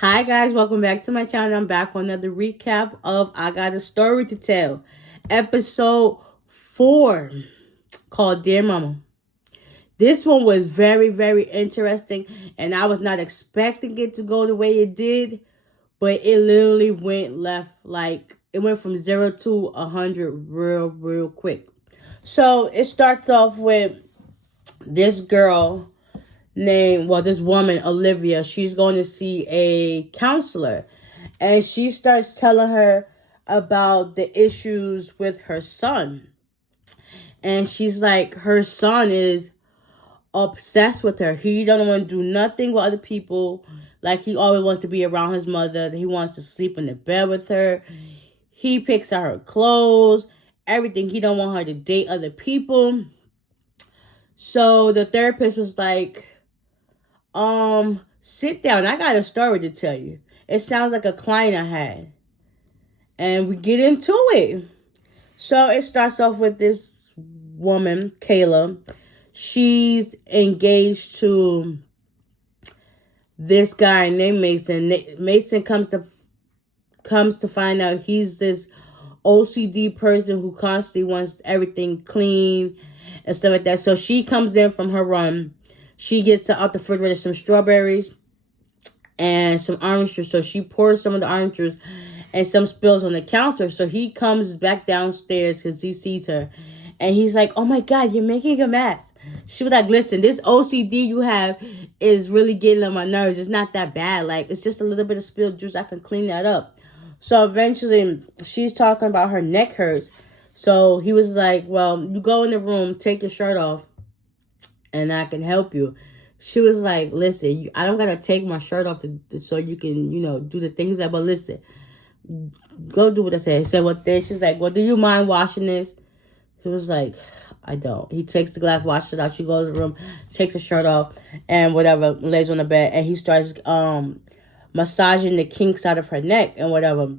Hi guys, welcome back to my channel. I'm back with another recap of I Got a Story to Tell. Episode 4 called Dear Mama. This one was very, very interesting and I was not expecting it to go the way it did, but it literally went left like it went from 0 to 100 real quick. So it starts off with this girl this woman, Olivia. She's going to see a counselor, and she starts telling her about the issues with her son. And she's like, her son is obsessed with her. He don't want to do nothing with other people. Like, he always wants to be around his mother. He wants to sleep in the bed with her. He picks out her clothes, everything. He don't want her to date other people. So the therapist was like, sit down. I got a story to tell you. It sounds like a client I had. And we get into it. So it starts off with this woman, Kayla. She's engaged to this guy named Mason. Mason comes to find out he's this OCD person who constantly wants everything clean and stuff like that. So she comes in from her run. She gets out the refrigerator some strawberries and some orange juice. So she pours some of the orange juice and some spills on the counter. So he comes back downstairs because he sees her. And he's like, oh my God, you're making a mess. She was like, listen, this OCD you have is really getting on my nerves. It's not that bad. Like, it's just a little bit of spilled juice. I can clean that up. So eventually, she's talking about her neck hurts. So he was like, well, you go in the room, take your shirt off, and I can help you. She was like, listen, I don't got to take my shirt off so you can, do the things. Like, but listen, go do what I say. He said, well, then she's like, well, do you mind washing this? He was like, I don't. He takes the glass, washes it out. She goes to the room, takes her shirt off, and whatever, lays on the bed. And he starts massaging the kinks out of her neck and whatever.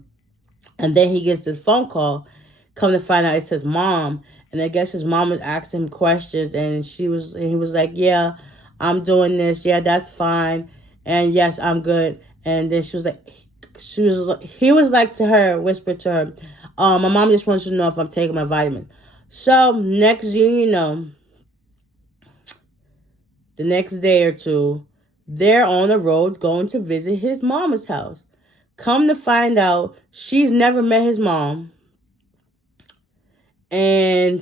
And then he gets this phone call. Come to find out, it's his mom. And I guess his mom was asking him questions, and he was like, yeah, I'm doing this. Yeah, that's fine. And yes, I'm good. And then he was like to her, whispered to her, my mom just wants to know if I'm taking my vitamins. So next thing you know, the next day or two, they're on the road going to visit his mama's house. Come to find out, she's never met his mom. And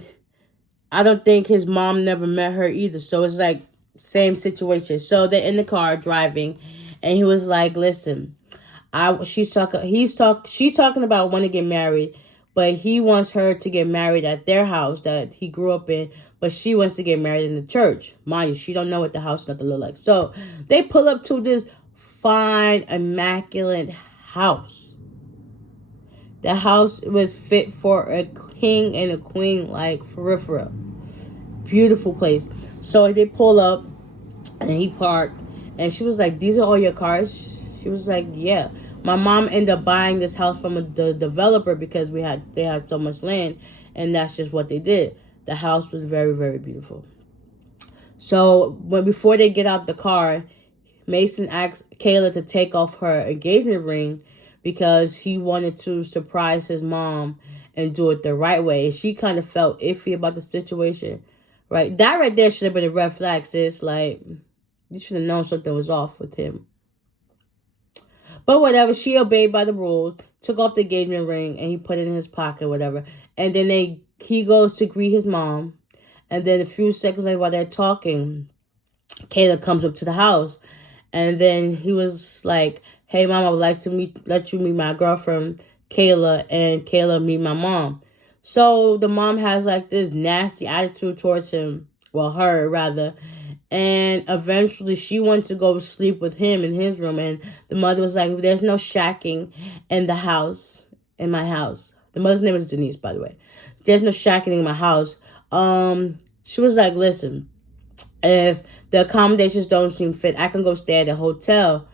I don't think his mom never met her either. So it's like same situation. So they're in the car driving, and he was like, listen, she's talking about wanting to get married, but he wants her to get married at their house that he grew up in, but she wants to get married in the church. Mind you, she don't know what the house is going to look like. So they pull up to this fine, immaculate house. The house was fit for a king and a queen, like for real. Beautiful place. So they pull up and he parked, and she was like, these are all your cars? She was like, yeah. My mom ended up buying this house from the developer because they had so much land, and that's just what they did. The house was very, very beautiful. So before they get out the car, Mason asked Kayla to take off her engagement ring because he wanted to surprise his mom and do it the right way. And she kind of felt iffy about the situation. Right? That right there should have been a red flag, sis. Like, you should have known something was off with him. But whatever, she obeyed by the rules, took off the engagement ring, and he put it in his pocket, whatever. And then he goes to greet his mom. And then a few seconds later, while they're talking, Kayla comes up to the house. And then he was like, hey, mom, I would like to let you meet my girlfriend, Kayla, and Kayla meet my mom. So the mom has like this nasty attitude towards him. Well, her rather. And eventually she went to go sleep with him in his room. And the mother was like, there's no shacking in the house, in my house. The mother's name is Denise, by the way. There's no shacking in my house. She was like, listen, if the accommodations don't seem fit, I can go stay at a hotel.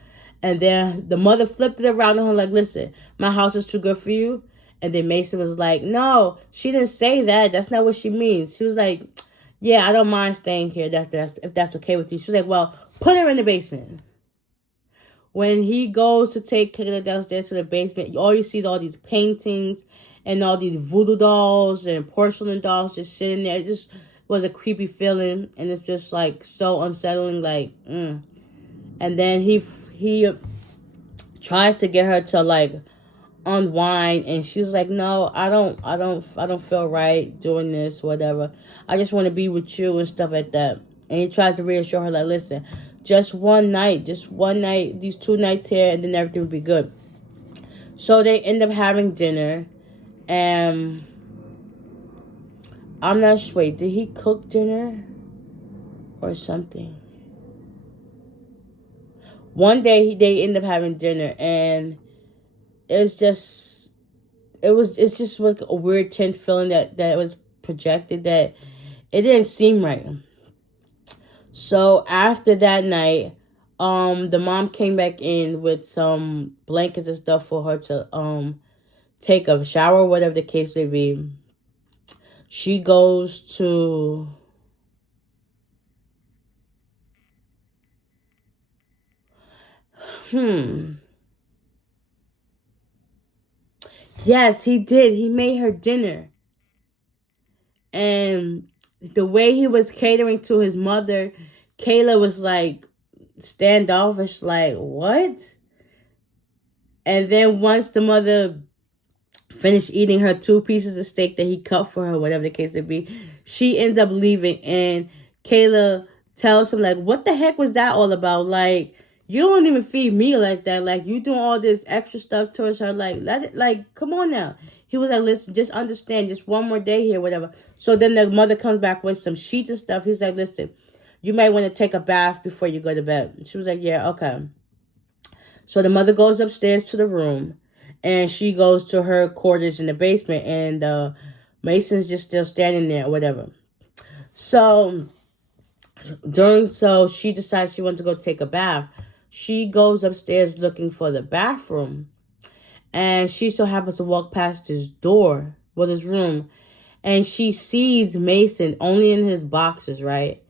And then the mother flipped it around on her like, listen, my house is too good for you. And then Mason was like, no, she didn't say that. That's not what she means. She was like, yeah, I don't mind staying here. If that's okay with you. She was like, well, put her in the basement. when he goes to take Kayla downstairs to the basement, all you see is all these paintings and all these voodoo dolls and porcelain dolls just sitting there. It just was a creepy feeling, and it's just like so unsettling. Like, and then he tries to get her to like unwind, and she was like, no, I don't feel right doing this, whatever. I just want to be with you and stuff like that. And he tries to reassure her, like, listen, just one night, these 2 nights here, and then everything will be good. So they end up having dinner, and I'm not sure, wait, did he cook dinner or something? One day they end up having dinner, and it's just it's just like a weird tense feeling that was projected, that it didn't seem right. So after that night, the mom came back in with some blankets and stuff for her to take a shower, whatever the case may be. She goes to yes, he did. He made her dinner. And the way he was catering to his mother, Kayla was like standoffish, like, what? And then once the mother finished eating her 2 pieces of steak that he cut for her, whatever the case may be, she ends up leaving. And Kayla tells him, like, what the heck was that all about? Like, you don't even feed me like that. Like, you doing all this extra stuff towards her. Like, let it, like, come on now. He was like, listen, just understand, just one more day here, whatever. So then the mother comes back with some sheets and stuff. He's like, listen, you might want to take a bath before you go to bed. She was like, yeah, okay. So the mother goes upstairs to the room, and she goes to her quarters in the basement, and Mason's just still standing there or whatever. So she decides she wants to go take a bath. She goes upstairs looking for the bathroom, and she so happens to walk past his door, his room, and she sees Mason only in his boxers, right?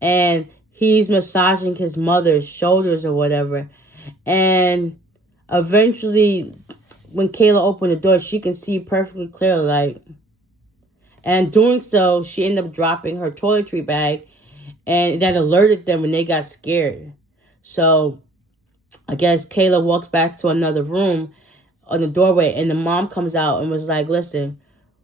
And he's massaging his mother's shoulders or whatever. And eventually, when Kayla opened the door, she can see perfectly clear, like, and doing so, she ended up dropping her toiletry bag, and that alerted them when they got scared. So I guess Kayla walks back to another room on the doorway, and the mom comes out and was like, listen,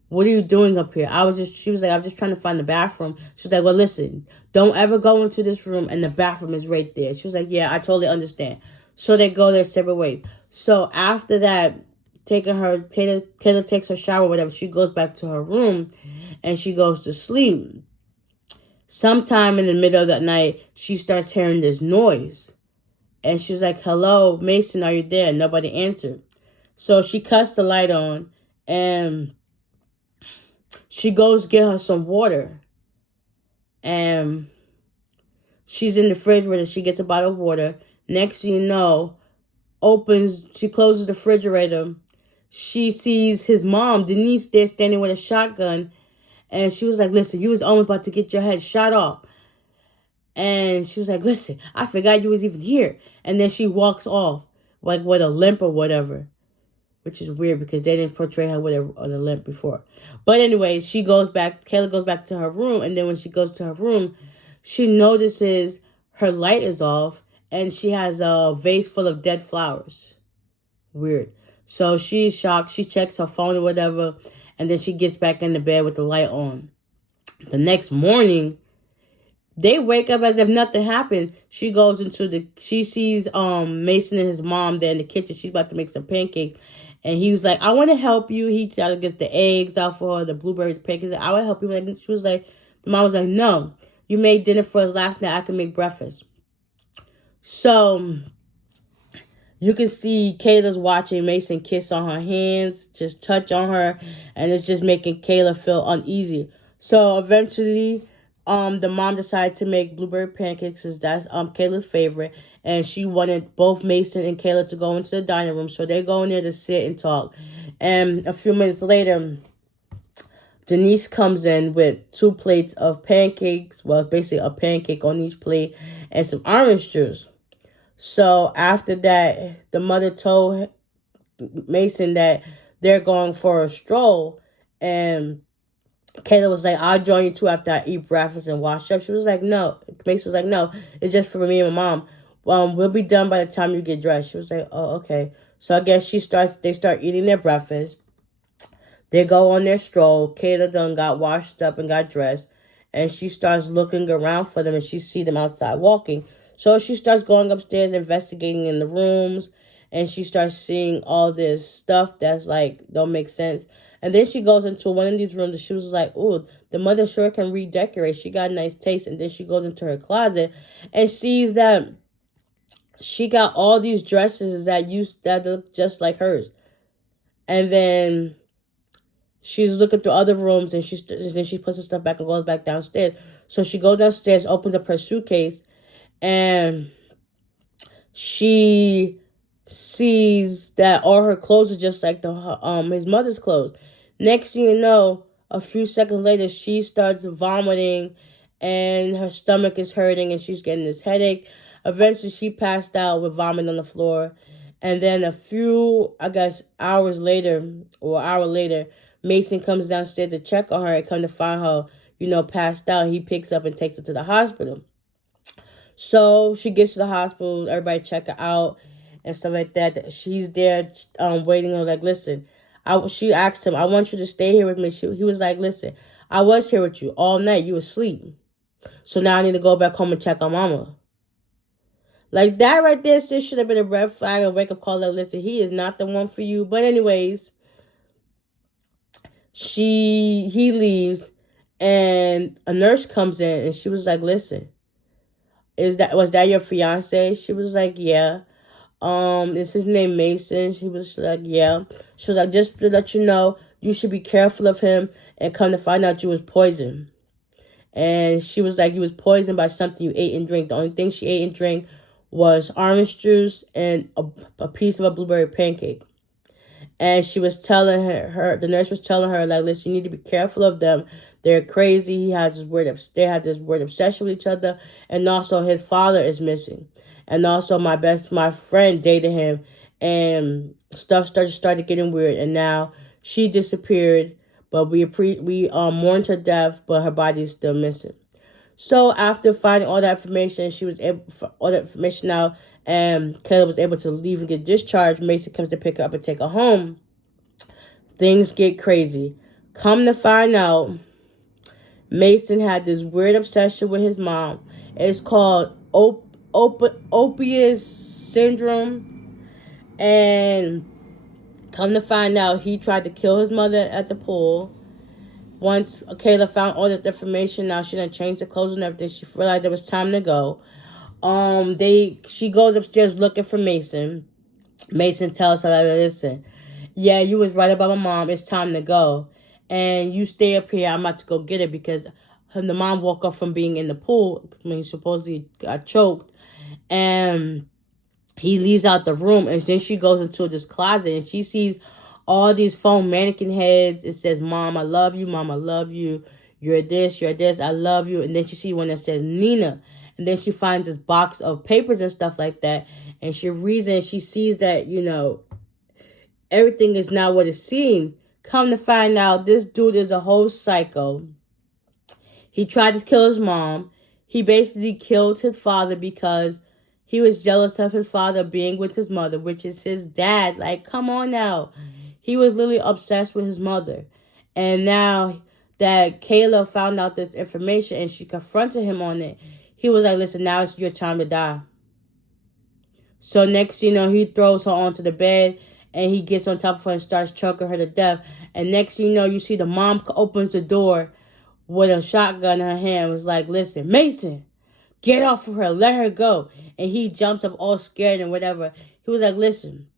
what are you doing up here? She was like, I'm just trying to find the bathroom. She was like, well, listen, don't ever go into this room, and the bathroom is right there. She was like, yeah, I totally understand. So they go their separate ways. So after that, Kayla takes her shower, whatever, she goes back to her room, and she goes to sleep. Sometime in the middle of that night, she starts hearing this noise. And she's like, hello, Mason, are you there? Nobody answered. So she cuts the light on, and she goes get her some water. And she's in the refrigerator. She gets a bottle of water. Next thing you know, she closes the refrigerator. She sees his mom, Denise, there standing with a shotgun. And she was like, listen, you was almost about to get your head shot off. And she was like, listen, I forgot you was even here. And then she walks off, like with a limp or whatever. Which is weird because they didn't portray her with a limp before. But anyway, Kayla goes back to her room. And then when she goes to her room, she notices her light is off. And she has a vase full of dead flowers. Weird. So she's shocked. She checks her phone or whatever. And then she gets back in the bed with the light on. The next morning, they wake up as if nothing happened. She sees Mason and his mom there in the kitchen. She's about to make some pancakes. And he was like, I want to help you. He tried to get the eggs out for her, the blueberries, pancakes. I want to help you. She was like, the mom was like, no, you made dinner for us last night. I can make breakfast. So you can see Kayla's watching Mason kiss on her hands, just touch on her, and it's just making Kayla feel uneasy. So eventually, the mom decided to make blueberry pancakes, because that's Kayla's favorite, and she wanted both Mason and Kayla to go into the dining room. So they go in there to sit and talk. And a few minutes later, Denise comes in with 2 plates of pancakes, well, basically a pancake on each plate, and some orange juice. So after that, the mother told Mason that they're going for a stroll, and Kayla was like, "I'll join you too after I eat breakfast and wash up." She was like, "No." Mason was like, "No, it's just for me and my mom. We'll be done by the time you get dressed." She was like, "Oh, okay." So I guess they start eating their breakfast. They go on their stroll. Kayla done got washed up and got dressed. And she starts looking around for them, and she see them outside walking. So she starts going upstairs, investigating in the rooms. And she starts seeing all this stuff that's like, don't make sense. And then she goes into one of these rooms, and she was like, "Ooh, the mother sure can redecorate. She got a nice taste." And then she goes into her closet and sees that she got all these dresses that look just like hers. And then she's looking through other rooms, and then she puts her stuff back and goes back downstairs. So she goes downstairs, opens up her suitcase, and she sees that all her clothes are just like the his mother's clothes. Next thing you know, a few seconds later, she starts vomiting, and her stomach is hurting, and she's getting this headache. Eventually, she passed out with vomit on the floor, and then a few, I guess, hours later or an hour later, Mason comes downstairs to check on her and come to find her, passed out. He picks up and takes her to the hospital. So she gets to the hospital, everybody check her out and stuff like that. She's there waiting on, like, listen, she asked him, "I want you to stay here with me." He was like, "Listen, I was here with you all night. You were asleep. So now I need to go back home and check on mama." Like, that right there, sis, should have been a red flag and wake up call. Like, listen, he is not the one for you. But anyways, he leaves, and a nurse comes in, and she was like, "Listen, was that your fiance?" She was like, "Yeah." Is his name Mason? She was like, "Yeah." She was like, "Just to let you know, you should be careful of him, and come to find out you was poisoned." And she was like, "You was poisoned by something you ate and drank. The only thing she ate and drank was orange juice and a piece of a blueberry pancake." And she was telling the nurse was telling her, like, "Listen, you need to be careful of them. They're crazy. They have this weird obsession with each other. And also his father is missing. And also my friend dated him, and stuff started getting weird. And now she disappeared, but we mourned her death, but her body is still missing." So after finding all that information, she was able for all that information out, and Kayla was able to leave and get discharged. Mason comes to pick her up and take her home. Things get crazy. Come to find out, Mason had this weird obsession with his mom. It's called opiate syndrome. And come to find out, he tried to kill his mother at the pool. Once Kayla found all that information, now she done changed the clothes and everything. She realized it was time to go. She goes upstairs looking for Mason. Mason tells her, like, "Listen, yeah, you was right about my mom. It's time to go. And you stay up here. I'm about to go get her," because the mom woke up from being in the pool when he supposedly got choked. And he leaves out the room, and then she goes into this closet, and she sees all these foam mannequin heads. It says, "Mom, I love you. Mom, I love you. You're this, I love you." And then she sees one that says Nina. And then she finds this box of papers and stuff like that. And she reads it, and she sees that, everything is not what it seemed. Come to find out, this dude is a whole psycho. He tried to kill his mom. He basically killed his father because he was jealous of his father being with his mother, which is his dad. Like, come on now. He was literally obsessed with his mother. And now that Kayla found out this information and she confronted him on it, he was like, "Listen, now it's your time to die." So next, he throws her onto the bed, and he gets on top of her and starts choking her to death. And next, you see the mom opens the door with a shotgun in her hand. Was like, "Listen, Mason, get off of her. Let her go." And he jumps up all scared and whatever. He was like, "Listen,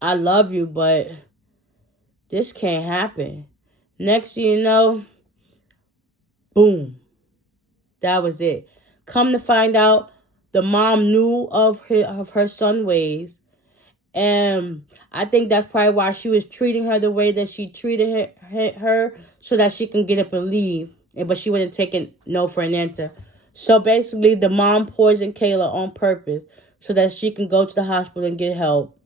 I love you, but this can't happen." Next thing you know, boom. That was it. Come to find out, the mom knew of her son's ways. And I think that's probably why she was treating her the way that she treated her so that she can get up and leave. But she wouldn't take no for an answer. So basically, the mom poisoned Kayla on purpose so that she can go to the hospital and get help.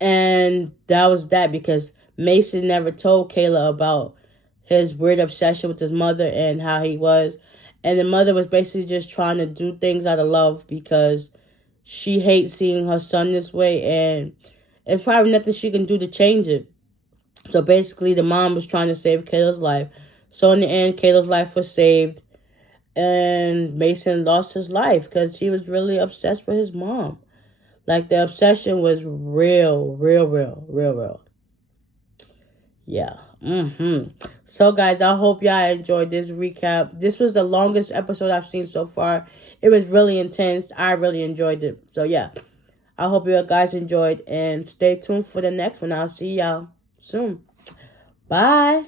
And that was that, because Mason never told Kayla about his weird obsession with his mother and how he was. And the mother was basically just trying to do things out of love because she hates seeing her son this way, and it's probably nothing she can do to change it. So basically, the mom was trying to save Kayla's life. So in the end, Kayla's life was saved, and Mason lost his life because he was really obsessed with his mom. Like, the obsession was real. Yeah. So, guys, I hope y'all enjoyed this recap. This was the longest episode I've seen so far. It was really intense. I really enjoyed it. So, yeah. I hope you guys enjoyed, and stay tuned for the next one. I'll see y'all soon. Bye.